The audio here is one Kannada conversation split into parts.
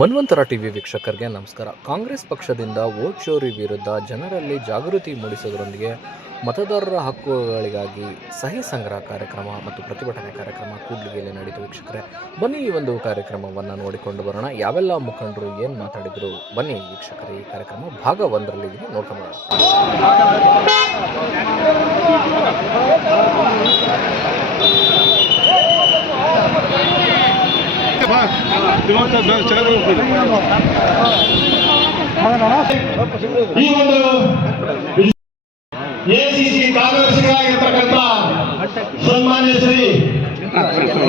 ಮನ್ವಂತರ ಟಿವಿ ವೀಕ್ಷಕರಿಗೆ ನಮಸ್ಕಾರ. ಕಾಂಗ್ರೆಸ್ ಪಕ್ಷದಿಂದ ವೋಟ್ ಚೋರಿ ವಿರುದ್ಧ ಜನರಲ್ಲಿ ಜಾಗೃತಿ ಮೂಡಿಸೋದರೊಂದಿಗೆ ಮತದಾರರ ಹಕ್ಕುಗಳಿಗಾಗಿ ಸಹಿ ಸಂಗ್ರಹ ಕಾರ್ಯಕ್ರಮ ಮತ್ತು ಪ್ರತಿಭಟನೆ ಕಾರ್ಯಕ್ರಮ ಕೂಡ್ಲಿಗೆಯಲ್ಲಿ ನಡೆಯಿತು ವೀಕ್ಷಕರೇ. ಬನ್ನಿ ಈ ಒಂದು ಕಾರ್ಯಕ್ರಮವನ್ನು ನೋಡಿಕೊಂಡು ಬರೋಣ. ಯಾವೆಲ್ಲ ಮುಖಂಡರು ಏನು ಮಾತಾಡಿದರು? ಬನ್ನಿ ವೀಕ್ಷಕರೇ, ಈ ಕಾರ್ಯಕ್ರಮ ಭಾಗ ಒಂದರಲ್ಲಿ ನೋಡ್ಕೊಂಡು ಬರೋಣ. ಈ ಒಂದು ಎಸಿಸಿ ಕಾರ್ಯದರ್ಶಿಗಳಾಗಿರ್ತಕ್ಕಂಥ ಸನ್ಮಾನ್ಯ ಶ್ರೀ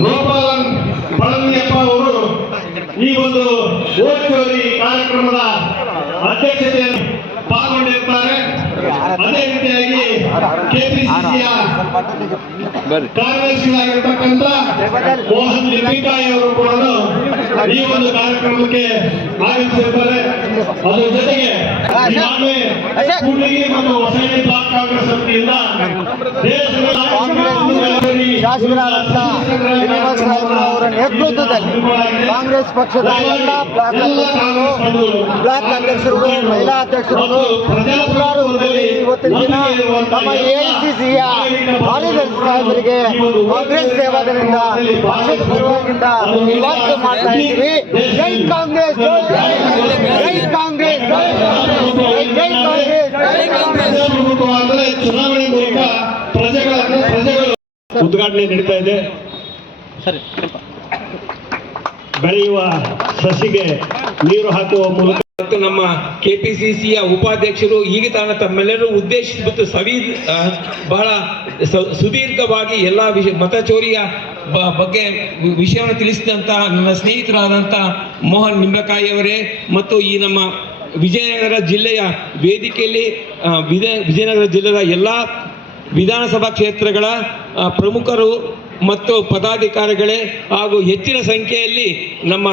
ಗೋಪಾಲನ್ ಪಳನಿಯಪ್ಪ ಅವರು ಈ ಒಂದು ವೋಟ್ ಕಾರ್ಯಕ್ರಮದ ಅಧ್ಯಕ್ಷತೆಯನ್ನು ಪಾಲ್ಗೊಂಡಿರ್ತಾರೆ. ಅದೇ ರೀತಿಯಾಗಿ ಕೆಪಿಸಿಸಿಯ ಕಾರ್ಯದರ್ಶಿಗಳಾಗಿರ್ತಕ್ಕಂಥ ಮೋಹನ್ ಲಿಂಬಿಕಾಯಿ ಅವರು ಕೂಡ ಈ ಒಂದು ಕಾರ್ಯಕ್ರಮಕ್ಕೆ ಆಗಮಿಸಿರ್ತಾರೆ ಅದರ ಜೊತೆಗೆ ಕೂಡ್ಲಿಗಿ ಮತ್ತು ಹೊಸಳ್ಳಿ ಬ್ಲಾಕ್ ಕಾಂಗ್ರೆಸ್ ವತಿಯಿಂದ ದೇಶದ ಶಾಸಕರಾದಂಥ ಶ್ರೀನಿವಾಸ ರಾಯಪುರ ಅವರ ನೇತೃತ್ವದಲ್ಲಿ ಕಾಂಗ್ರೆಸ್ ಪಕ್ಷದ ಎಲ್ಲ ಬ್ಲಾಕ್ ಅಧ್ಯಕ್ಷರು ಬ್ಲಾಕ್ ಅಧ್ಯಕ್ಷರುಗಳು ಮಹಿಳಾ ಅಧ್ಯಕ್ಷರುಗಳು ಎಲ್ಲರೂ ಇವತ್ತಿನ ದಿನ ನಮ್ಮ ಎಐಸಿಸಿಯ ಕಾರ್ಯದರ್ಶಿ ಸಾಹೇಬರಿಗೆ ಕಾಂಗ್ರೆಸ್ ಸೇವಾದಿಂದ ಪಕ್ಷದ ಪರವಾಗಿಂದ ಇವತ್ತು ಮಾಡ್ತಾ ಇದ್ದೀವಿ. ಜೈ ಕಾಂಗ್ರೆಸ್ ಜೈ ಕಾಂಗ್ರೆಸ್. ಜೈ ಜೈ ಕಾಂಗ್ರೆಸ್. ಜೈ ಕಾಂಗ್ರೆಸ್. ಅಂದ್ರೆ ಚುನಾವಣೆ ಮೂಲಕ ಪ್ರಜೆಗಳ ಪ್ರಜೆಗಳು ಉದ್ಘಾಟನೆ ನಡೀತಾ ಇದೆ. ಬೆಳೆಯುವ ಸಸಿಗೆ ನೀರು ಹಾಕುವ ಮೂಲಕ ಮತ್ತು ನಮ್ಮ ಕೆಪಿಸಿಸಿಯ ಉಪಾಧ್ಯಕ್ಷರು ಈಗ ತಾನ ತಮ್ಮೆಲ್ಲರೂ ಉದ್ದೇಶಿಸಿಬಿಟ್ಟು ಸವಿ ಬಹಳ ಸ- ಸುದೀರ್ಘವಾಗಿ ಎಲ್ಲ ವಿಷಯ ಮತ ಚೋರಿಯ ಬಗ್ಗೆ ವಿಷಯವನ್ನು ತಿಳಿಸಿದಂತಹ ನನ್ನ ಸ್ನೇಹಿತರಾದಂಥ ಮೋಹನ್ ನಿಂಬಕಾಯಿ ಅವರೇ ಮತ್ತು ಈ ನಮ್ಮ ವಿಜಯನಗರ ಜಿಲ್ಲೆಯ ವೇದಿಕೆಯಲ್ಲಿ ವಿಜಯ, ವಿಜಯನಗರ ಜಿಲ್ಲೆಯ ಎಲ್ಲ ವಿಧಾನಸಭಾ ಕ್ಷೇತ್ರಗಳ ಪ್ರಮುಖರು ಮತ್ತು ಪದಾಧಿಕಾರಿಗಳೇ ಹಾಗೂ ಹೆಚ್ಚಿನ ಸಂಖ್ಯೆಯಲ್ಲಿ ನಮ್ಮ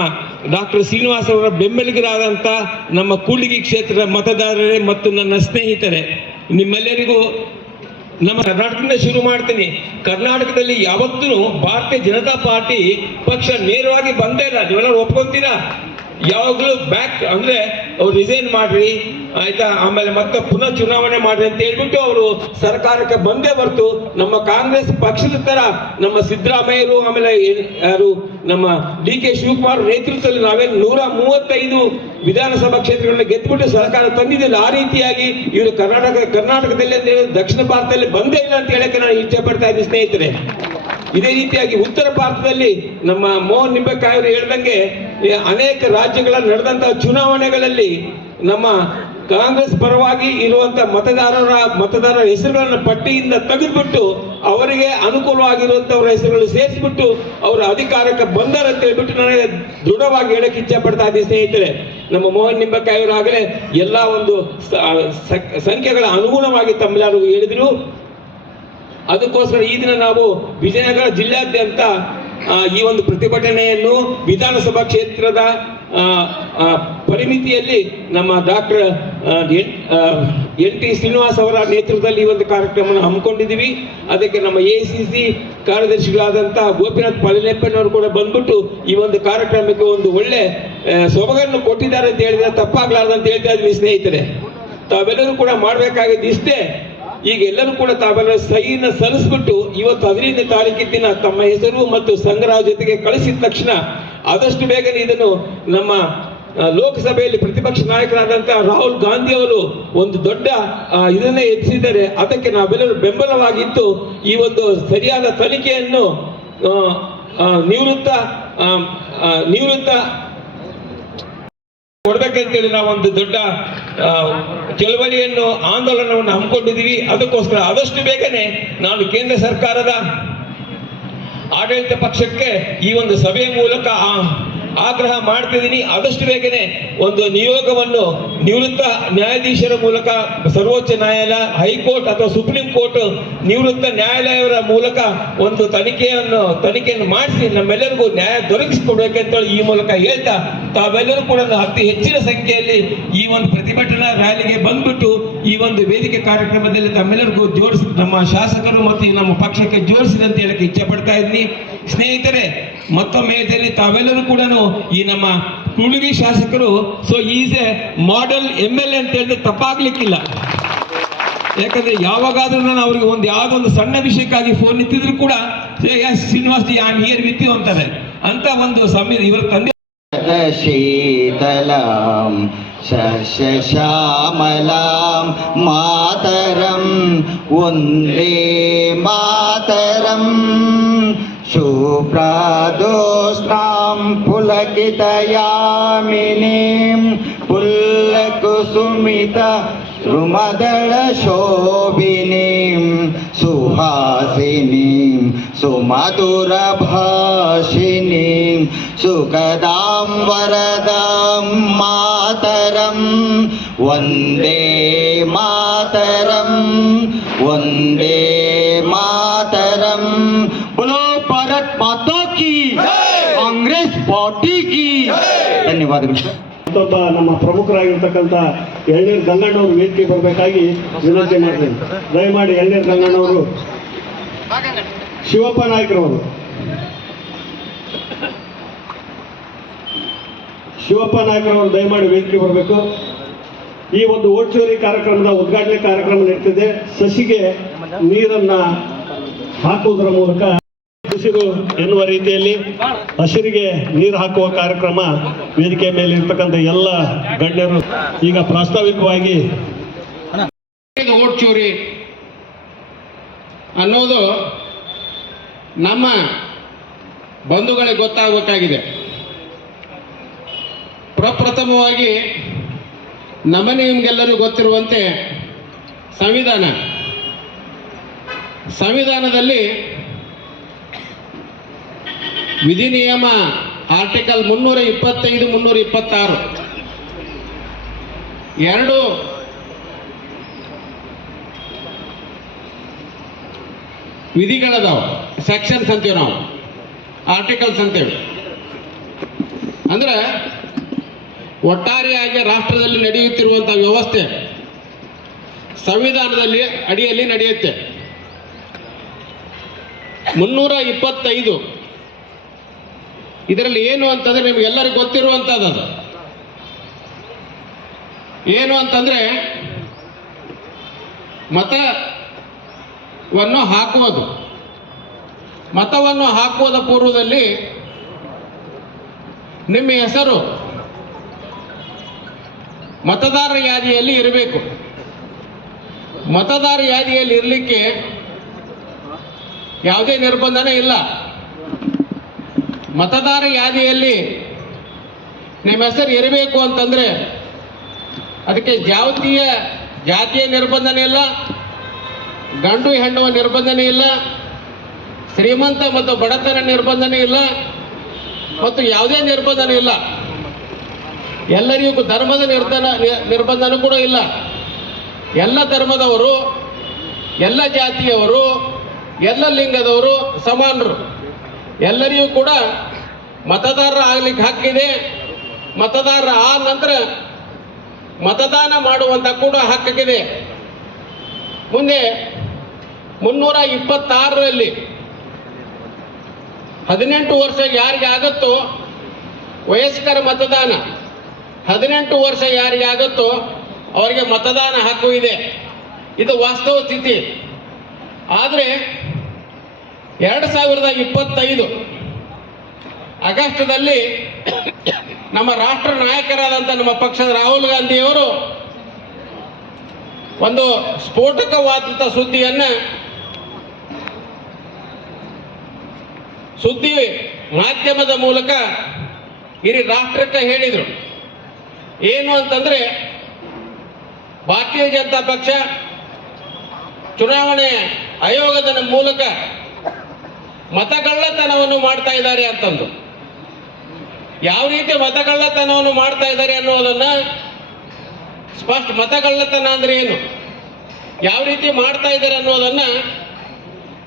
ಡಾಕ್ಟರ್ ಶ್ರೀನಿವಾಸ್ ಅವರ ಬೆಂಬಲಿಗರಾದಂಥ ನಮ್ಮ ಕೂಡ್ಲಿಗಿ ಕ್ಷೇತ್ರದ ಮತದಾರರೇ ಮತ್ತು ನನ್ನ ಸ್ನೇಹಿತರೆ, ನಿಮ್ಮೆಲ್ಲರಿಗೂ ನಮ್ಮ ಕರ್ನಾಟಕದಿಂದ ಶುರು ಮಾಡ್ತೀನಿ. ಕರ್ನಾಟಕದಲ್ಲಿ ಯಾವತ್ತೂ ಭಾರತೀಯ ಜನತಾ ಪಾರ್ಟಿ ಪಕ್ಷ ನೇರವಾಗಿ ಬಂದೇ ಇಲ್ಲ. ನೀವೆಲ್ಲ ಒಪ್ಕೊಂತೀರಾ? ಯಾವಾಗಲೂ ಬ್ಯಾಕ್ ಅಂದ್ರೆ ಅವ್ರು ರಿಸೈನ್ ಮಾಡ್ರಿ, ಆಯ್ತಾ? ಆಮೇಲೆ ಮತ್ತೆ ಪುನಃ ಚುನಾವಣೆ ಮಾಡ್ರಿ ಅಂತ ಹೇಳ್ಬಿಟ್ಟು ಅವರು ಸರ್ಕಾರಕ್ಕೆ ಬಂದೇ ಬರ್ತು ನಮ್ಮ ಕಾಂಗ್ರೆಸ್ ಪಕ್ಷದ ತರ ನಮ್ಮ ಸಿದ್ದರಾಮಯ್ಯರು, ಆಮೇಲೆ ಯಾರು, ನಮ್ಮ ಡಿ ಕೆ ಶಿವಕುಮಾರ್ ನೇತೃತ್ವದಲ್ಲಿ ನಾವೇ ನೂರ ಮೂವತ್ತೈದು ವಿಧಾನಸಭಾ ಕ್ಷೇತ್ರಗಳನ್ನ ಗೆದ್ದುಬಿಟ್ಟು ಸರ್ಕಾರ ತಂದಿದ್ದಿಲ್ಲ. ಆ ರೀತಿಯಾಗಿ ಇವರು ಕರ್ನಾಟಕ, ಕರ್ನಾಟಕದಲ್ಲಿ ಅಂದ್ರೆ ದಕ್ಷಿಣ ಭಾರತದಲ್ಲಿ ಬಂದೇ ಇಲ್ಲ ಅಂತ ಹೇಳಕ್ಕೆ ನಾನು ಪಡ್ತಾ ಇದ್ದೀನಿ ಸ್ನೇಹಿತರೆ. ಇದೇ ರೀತಿಯಾಗಿ ಉತ್ತರ ಭಾರತದಲ್ಲಿ ನಮ್ಮ ಮೋಹನ್ ನಿಂಬೆಕಾಯಿ ಅವರು ಹೇಳ್ದಂಗೆ ಅನೇಕ ರಾಜ್ಯಗಳ ನಡೆದಂತಹ ಚುನಾವಣೆಗಳಲ್ಲಿ ನಮ್ಮ ಕಾಂಗ್ರೆಸ್ ಪರವಾಗಿ ಇರುವಂತ ಮತದಾರರ ಮತದಾರರ ಹೆಸರುಗಳನ್ನು ಪಟ್ಟಿಯಿಂದ ತೆಗೆದುಬಿಟ್ಟು ಅವರಿಗೆ ಅನುಕೂಲವಾಗಿರುವಂತವರ ಹೆಸರುಗಳು ಸೇರಿಸ್ಬಿಟ್ಟು ಅವರ ಅಧಿಕಾರಕ್ಕೆ ಬಂದಾರ ಅಂತ ಹೇಳ್ಬಿಟ್ಟು ನನಗೆ ದೃಢವಾಗಿ ಹೇಳಕ್ಕೆ ಇಚ್ಛೆ ಪಡ್ತಾ ಇದ್ದೀನಿ ಸ್ನೇಹಿತರೆ. ನಮ್ಮ ಮೋಹನ್ ನಿಂಬಕಾಯಿ ಆಗಲೇ ಎಲ್ಲ ಒಂದು ಸಂಖ್ಯೆಗಳ ಅನುಗುಣವಾಗಿ ತಮ್ಮೆಲ್ಲರಿಗೂ ಹೇಳಿದ್ರು. ಅದಕ್ಕೋಸ್ಕರ ಈ ದಿನ ನಾವು ವಿಜಯನಗರ ಜಿಲ್ಲಾದ್ಯಂತ ಈ ಒಂದು ಪ್ರತಿಭಟನೆಯನ್ನು ವಿಧಾನಸಭಾ ಕ್ಷೇತ್ರದ ಪರಿಮಿತಿಯಲ್ಲಿ ನಮ್ಮ ಡಾಕ್ಟರ್ ಎನ್ ಟಿ ಶ್ರೀನಿವಾಸ್ ಅವರ ನೇತೃತ್ವದಲ್ಲಿ ಈ ಒಂದು ಕಾರ್ಯಕ್ರಮವನ್ನು ಹಮ್ಮಿಕೊಂಡಿದ್ದೀವಿ. ಅದಕ್ಕೆ ನಮ್ಮ ಎ ಸಿ ಸಿ ಕಾರ್ಯದರ್ಶಿಗಳಾದಂತಹ ಗೋಪಿನಾಥ್ ಪಳನಿಯಪ್ಪನವರು ಕೂಡ ಬಂದ್ಬಿಟ್ಟು ಈ ಒಂದು ಕಾರ್ಯಕ್ರಮಕ್ಕೆ ಒಂದು ಒಳ್ಳೆ ಸೊಬಗನ್ನು ಕೊಟ್ಟಿದ್ದಾರೆ ಅಂತ ಹೇಳಿದ್ರೆ ತಪ್ಪಾಗ್ಲಾರ್ದು ಅಂತ ಹೇಳ್ತಾ ಇದ್ವಿ ಸ್ನೇಹಿತರೆ. ತಾವೆಲ್ಲರೂ ಕೂಡ ಮಾಡಬೇಕಾಗಿದ್ದು ಇಷ್ಟೇ ಈಗ ಎಲ್ಲರೂ ಕೂಡ ತಾವೆಲ್ಲ ಸೈನ ಸಲ್ಲಿಸ್ಬಿಟ್ಟು ಇವತ್ತು ಹದಿನೈದನೇ ತಾರೀಕಿನ ದಿನ ತಮ್ಮ ಹೆಸರು ಮತ್ತು ಸಂಗ್ರಹ ಜೊತೆಗೆ ಕಳಿಸಿದ ತಕ್ಷಣ ಆದಷ್ಟು ಬೇಗನೆ ಇದನ್ನು ನಮ್ಮ ಲೋಕಸಭೆಯಲ್ಲಿ ಪ್ರತಿಪಕ್ಷ ನಾಯಕರಾದಂತಹ ರಾಹುಲ್ ಗಾಂಧಿ ಅವರು ಒಂದು ದೊಡ್ಡ ಇದನ್ನೇ ಎತ್ತಿಸಿದ್ದಾರೆ. ಅದಕ್ಕೆ ನಾವೆಲ್ಲರೂ ಬೆಂಬಲವಾಗಿತ್ತು ಈ ಒಂದು ಸರಿಯಾದ ತನಿಖೆಯನ್ನು ನಿವೃತ್ತ ನಿವೃತ್ತ ಕೊಡ್ಬೇಕಂತೇಳಿ ನಾವು ಒಂದು ದೊಡ್ಡ ಚಳವಳಿಯನ್ನು ಆಂದೋಲನವನ್ನು ಹಮ್ಮಿಕೊಂಡಿದ್ದೀವಿ. ಅದಕ್ಕೋಸ್ಕರ ಆದಷ್ಟು ಬೇಗನೆ ನಾನು ಕೇಂದ್ರ ಸರ್ಕಾರದ ಆಡಳಿತ ಪಕ್ಷಕ್ಕೆ ಈ ಒಂದು ಸಭೆಯ ಮೂಲಕ ಆ- ಆಗ್ರಹ ಮಾಡ್ತಿದ್ದೀನಿ. ಆದಷ್ಟು ಬೇಗನೆ ಒಂದು ನಿಯೋಗವನ್ನು ನಿವೃತ್ತ ನ್ಯಾಯಾಧೀಶರ ಮೂಲಕ ಸರ್ವೋಚ್ಚ ನ್ಯಾಯಾಲಯ ಹೈಕೋರ್ಟ್ ಅಥವಾ ಸುಪ್ರೀಂ ಕೋರ್ಟ್ ನಿವೃತ್ತ ನ್ಯಾಯಾಲಯವರ ಮೂಲಕ ಒಂದು ತನಿಖೆಯನ್ನು ತನಿಖೆಯನ್ನು ಮಾಡಿಸಿ ನಮ್ಮೆಲ್ಲರಿಗೂ ನ್ಯಾಯ ದೊರಕಿಸಿಕೊಡ್ಬೇಕಂತೇಳಿ ಈ ಮೂಲಕ ಹೇಳ್ತಾ, ತಾವೆಲ್ಲರೂ ಕೂಡ ಅತಿ ಹೆಚ್ಚಿನ ಸಂಖ್ಯೆಯಲ್ಲಿ ಈ ಒಂದು ಪ್ರತಿಭಟನಾ ರ್ಯಾಲಿಗೆ ಬಂದ್ಬಿಟ್ಟು ಈ ಒಂದು ವೇದಿಕೆ ಕಾರ್ಯಕ್ರಮದಲ್ಲಿ ತಮ್ಮೆಲ್ಲರಿಗೂ ಜೋಡಿಸಿ ನಮ್ಮ ಶಾಸಕರು ಮತ್ತು ನಮ್ಮ ಪಕ್ಷಕ್ಕೆ ಜೋಡಿಸಿದಂತ ಹೇಳಕ್ಕೆ ಇಚ್ಛೆ ಪಡ್ತಾ ಇದ್ದೀನಿ. ಸ್ನೇಹಿತರೆ, ಮತ್ತೊಮ್ಮೆ ಹೇಳ್ತೀನಿ, ತಾವೆಲ್ಲರೂ ಕೂಡ ಈ ನಮ್ಮ ಕುಳುಗಿ ಶಾಸಕರು so is a model M L A ಅಂತ ಹೇಳಿದ್ರೆ ತಪ್ಪಾಗ್ಲಿಕ್ಕಿಲ್ಲ. ಯಾಕಂದ್ರೆ ಯಾವಾಗಾದ್ರೂ ನಾನು ಅವ್ರಿಗೆ ಒಂದು ಯಾವುದೋ ಒಂದು ಸಣ್ಣ ವಿಷಯಕ್ಕಾಗಿ ಫೋನ್ ನಿಂತಿದ್ರು ಕೂಡ Srinivas ji I'm here with ಅಂತಾರೆ. ಅಂತ ಒಂದು ಸಮಯ ಇವರ ತಂದೆ ಶೀತಲ शश्यामलां मातरं वन्दे मातरं शुभ्रादोष्णां पुलकितयामिनीं पुल्लकुसुमित रुमदळशोभिनीं सुहासिनीं सुमधुरभाषिणीं सुखदां वरदां मातरं ಒಂದೇ ಮಾತರಂ ಒಂದೇ ಮಾತರಂ. बोलो भारत माता की ಕಾಂಗ್ರೆಸ್ ಪಾರ್ಟಿ ಕಿ. ಧನ್ಯವಾದಗಳು. ಮತ್ತೊಬ್ಬ ನಮ್ಮ ಪ್ರಮುಖರಾಗಿರ್ತಕ್ಕಂಥ ಎಳ್ನೀರ್ ಗಂಗಣ್ಣವರು ವೇದಿಕೆ ಬರಬೇಕಾಗಿ ವಿನಂತಿ ಮಾಡ್ತೀನಿ. ದಯಮಾಡಿ ಎಳ್ನೀರ್ ಗಂಗಣ್ಣವರು, ಶಿವಪ್ಪ ನಾಯ್ಕರವರು. ಶಿವಪ್ಪ ನಾಯ್ಕರವರು ದಯಮಾಡಿ ವೇದಿಕೆ ಬರಬೇಕು. ಈ ಒಂದು ಓಟ್ ಚೋರಿ ಕಾರ್ಯಕ್ರಮದ ಉದ್ಘಾಟನೆ ಕಾರ್ಯಕ್ರಮ ನಡೀತಿದೆ. ಸಸಿಗೆ ನೀರನ್ನ ಹಾಕುವುದರ ಮೂಲಕ ಹಸಿರು ಎನ್ನುವ ರೀತಿಯಲ್ಲಿ ಹಸಿರಿಗೆ ನೀರು ಹಾಕುವ ಕಾರ್ಯಕ್ರಮ ವೇದಿಕೆ ಮೇಲೆ ಇರ್ತಕ್ಕಂಥ ಎಲ್ಲ ಗಣ್ಯರು ಈಗ ಪ್ರಾಸ್ತಾವಿಕವಾಗಿ ಓಟ್ಚೂರಿ ಓಟ್ ಅನ್ನೋದು ನಮ್ಮ ಬಂಧುಗಳಿಗೆ ಗೊತ್ತಾಗಬೇಕಾಗಿದೆ. ಪ್ರಪ್ರಥಮವಾಗಿ ನಮ್ಮ ನಿಮಗೆಲ್ಲರಿಗೂ ಗೊತ್ತಿರುವಂತೆ ಸಂವಿಧಾನ. ಸಂವಿಧಾನದಲ್ಲಿ ವಿಧಿ ನಿಯಮ ಆರ್ಟಿಕಲ್ ಮುನ್ನೂರ ಇಪ್ಪತ್ತೈದು, ಮುನ್ನೂರ ಇಪ್ಪತ್ತಾರು. ಎರಡು ವಿಧಿಗಳದಾವ ಸೆಕ್ಷನ್ಸ್ ಅಂತೀವಿ ನಾವು ಆರ್ಟಿಕಲ್ಸ್ ಅಂತೇವೆ. ಅಂದ್ರೆ ಒಟ್ಟಾರೆಯಾಗಿ ರಾಷ್ಟ್ರದಲ್ಲಿ ನಡೆಯುತ್ತಿರುವಂಥ ವ್ಯವಸ್ಥೆ ಸಂವಿಧಾನದಲ್ಲಿ ಅಡಿಯಲ್ಲಿ ನಡೆಯುತ್ತೆ. ಮುನ್ನೂರ ಇಪ್ಪತ್ತೈದು. ಇದರಲ್ಲಿ ಏನು ಅಂತಂದ್ರೆ ನಿಮ್ಗೆಲ್ಲರಿಗೂ ಗೊತ್ತಿರುವಂಥದ್ದು ಏನು ಅಂತಂದ್ರೆ ಮತವನ್ನು ಹಾಕುವುದು. ಮತವನ್ನು ಹಾಕುವುದ ಪೂರ್ವದಲ್ಲಿ ನಿಮ್ಮ ಹೆಸರು ಮತದಾರರ ಯಾದಿಯಲ್ಲಿ ಇರಬೇಕು. ಮತದಾರ ಯಾದಿಯಲ್ಲಿ ಇರಲಿಕ್ಕೆ ಯಾವುದೇ ನಿರ್ಬಂಧನೇ ಇಲ್ಲ. ಮತದಾರ ಯಾದಿಯಲ್ಲಿ ನಿಮ್ಮ ಹೆಸರು ಇರಬೇಕು ಅಂತಂದ್ರೆ ಅದಕ್ಕೆ ಜಾತಿಯ ಜಾತಿಯ ನಿರ್ಬಂಧನೆ ಇಲ್ಲ, ಗಂಡು ಹೆಣ್ಣುವ ನಿರ್ಬಂಧನೆ ಇಲ್ಲ, ಶ್ರೀಮಂತ ಮತ್ತು ಬಡತನ ನಿರ್ಬಂಧನೆ ಇಲ್ಲ, ಮತ್ತು ಯಾವುದೇ ನಿರ್ಬಂಧನೆ ಇಲ್ಲ. ಎಲ್ಲರಿಗೂ ಧರ್ಮದ ನಿರ್ಧನ ನಿರ್ಬಂಧನೂ ಕೂಡ ಇಲ್ಲ. ಎಲ್ಲ ಧರ್ಮದವರು, ಎಲ್ಲ ಜಾತಿಯವರು, ಎಲ್ಲ ಲಿಂಗದವರು ಸಮಾನರು. ಎಲ್ಲರಿಗೂ ಕೂಡ ಮತದಾರರ ಆಗ್ಲಿಕ್ಕೆ ಹಕ್ಕಿದೆ ಮತದಾರರ ಆ ನಂತರ ಮತದಾನ ಮಾಡುವಂತ ಕೂಡ ಹಕ್ಕಿದೆ ಮುಂದೆ ಮುನ್ನೂರ ಇಪ್ಪತ್ತಾರರಲ್ಲಿ ಹದಿನೆಂಟು ವರ್ಷ ಯಾರಿಗೆ ಆಗುತ್ತೋ ವಯಸ್ಕರ ಮತದಾನ. ಹದಿನೆಂಟು ವರ್ಷ ಯಾರಿಗೆ ಆಗುತ್ತೋ ಅವರಿಗೆ ಮತದಾನ ಹಕ್ಕು ಇದೆ. ಇದು ವಾಸ್ತವ ಸ್ಥಿತಿ. ಆದರೆ ಎರಡು ಸಾವಿರದ ಇಪ್ಪತ್ತೈದು ಆಗಸ್ಟ್ದಲ್ಲಿ ನಮ್ಮ ರಾಷ್ಟ್ರ ನಾಯಕರಾದಂಥ ನಮ್ಮ ಪಕ್ಷದ ರಾಹುಲ್ ಗಾಂಧಿಯವರು ಒಂದು ಸ್ಫೋಟಕವಾದಂಥ ಸುದ್ದಿಯನ್ನ ಸುದ್ದಿ ಮಾಧ್ಯಮದ ಮೂಲಕ ಇಡೀ ರಾಷ್ಟ್ರಕ್ಕೆ ಹೇಳಿದರು. ಏನು ಅಂತಂದ್ರೆ ಭಾರತೀಯ ಜನತಾ ಪಕ್ಷ ಚುನಾವಣೆ ಆಯೋಗದ ಮೂಲಕ ಮತಗಳ್ಳತನವನ್ನು ಮಾಡ್ತಾ ಇದ್ದಾರೆ ಅಂತಂದು. ಯಾವ ರೀತಿ ಮತಗಳ್ಳತನವನ್ನು ಮಾಡ್ತಾ ಇದ್ದಾರೆ ಅನ್ನೋದನ್ನ ಸ್ಪಷ್ಟ ಮತಗಳ್ಳತನ ಅಂದ್ರೆ ಏನು? ಯಾವ ರೀತಿ ಮಾಡ್ತಾ ಇದ್ದಾರೆ ಅನ್ನೋದನ್ನ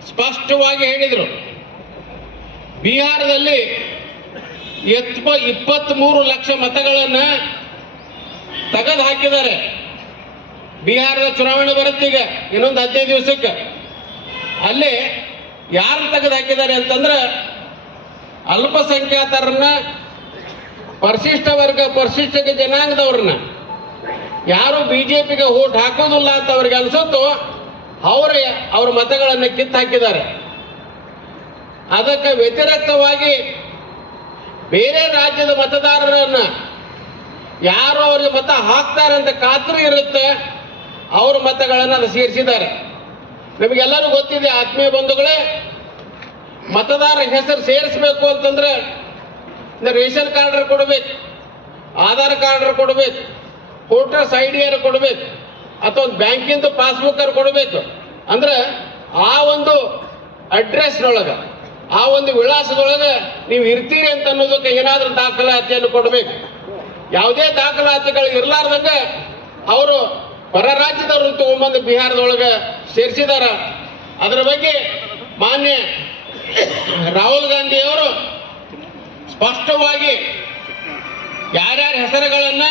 ಸ್ಪಷ್ಟವಾಗಿ ಹೇಳಿದರು. ಬಿಹಾರದಲ್ಲಿ ಎತ್ಪ ಇಪ್ಪತ್ತ್ಮೂರು ಲಕ್ಷ ಮತಗಳನ್ನ ತೆಗೆದು ಹಾಕಿದ್ದಾರೆ. ಬಿಹಾರದ ಚುನಾವಣೆ ಬರುತ್ತೆ ಈಗ, ಇನ್ನೊಂದು ಹದಿನೈದು ದಿವಸಕ್ಕೆ. ಅಲ್ಲಿ ಯಾರು ತೆಗೆದು ಹಾಕಿದ್ದಾರೆ ಅಂತಂದ್ರೆ ಅಲ್ಪಸಂಖ್ಯಾತರನ್ನ, ಪರಿಶಿಷ್ಟ ವರ್ಗ, ಪರಿಶಿಷ್ಟ ಜನಾಂಗದವ್ರನ್ನ. ಯಾರು ಬಿಜೆಪಿಗೆ ಓಟ್ ಹಾಕೋದಿಲ್ಲ ಅಂತ ಅವ್ರಿಗೆ ಅನ್ಸುತ್ತೋ, ಅವರೇ ಅವ್ರ ಮತಗಳನ್ನು ಕಿತ್ತು ಹಾಕಿದ್ದಾರೆ. ಅದಕ್ಕೆ ವ್ಯತಿರಿಕ್ತವಾಗಿ ಬೇರೆ ರಾಜ್ಯದ ಮತದಾರರನ್ನ ಯಾರು ಅವ್ರಿಗೆ ಮತ ಹಾಕ್ತಾರೆ ಅಂತ ಖಾತ್ರಿ ಇರುತ್ತೆ, ಅವ್ರ ಮತಗಳನ್ನು ಅದು ಸೇರಿಸಿದ್ದಾರೆ. ನಮಗೆಲ್ಲರೂ ಗೊತ್ತಿದೆ, ಆತ್ಮೀಯ ಬಂಧುಗಳೇ, ಮತದಾರ ಹೆಸರು ಸೇರಿಸಬೇಕು ಅಂತಂದ್ರೆ ರೇಷನ್ ಕಾರ್ಡ್ ಕೊಡಬೇಕು, ಆಧಾರ್ ಕಾರ್ಡ್ ಕೊಡಬೇಕು, ವೋಟರ್ಸ್ ಐ ಡಿ ಆರ್ ಕೊಡಬೇಕು, ಅಥವಾ ಒಂದು ಬ್ಯಾಂಕಿಂದು ಪಾಸ್ಬುಕ್ ಕೊಡಬೇಕು. ಅಂದ್ರೆ ಆ ಒಂದು ಅಡ್ರೆಸ್ನೊಳಗೆ, ಆ ಒಂದು ವಿಳಾಸದೊಳಗೆ ನೀವು ಇರ್ತೀರಿ ಅಂತ ಅನ್ನೋದಕ್ಕೆ ಏನಾದರೂ ದಾಖಲಾತಿಯನ್ನು ಕೊಡಬೇಕು. ಯಾವುದೇ ದಾಖಲಾತಿಗಳು ಇರಲಾರ್ದಂಗ ಅವರು ಹೊರ ರಾಜ್ಯದವರು ತಗೊಂಡ್ಬಂದು ಬಿಹಾರದೊಳಗೆ ಸೇರಿಸಿದಾರ. ಅದರ ಬಗ್ಗೆ ಮಾನ್ಯ ರಾಹುಲ್ ಗಾಂಧಿ ಅವರು ಸ್ಪಷ್ಟವಾಗಿ ಯಾರ್ಯಾರ ಹೆಸರುಗಳನ್ನ,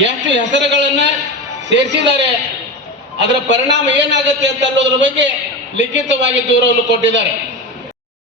ಎಷ್ಟು ಹೆಸರುಗಳನ್ನ ಸೇರಿಸಿದ್ದಾರೆ, ಅದರ ಪರಿಣಾಮ ಏನಾಗುತ್ತೆ ಅಂತ ಅನ್ನೋದ್ರ ಬಗ್ಗೆ ಲಿಖಿತವಾಗಿ ದೂರವನ್ನು ಕೊಟ್ಟಿದ್ದಾರೆ.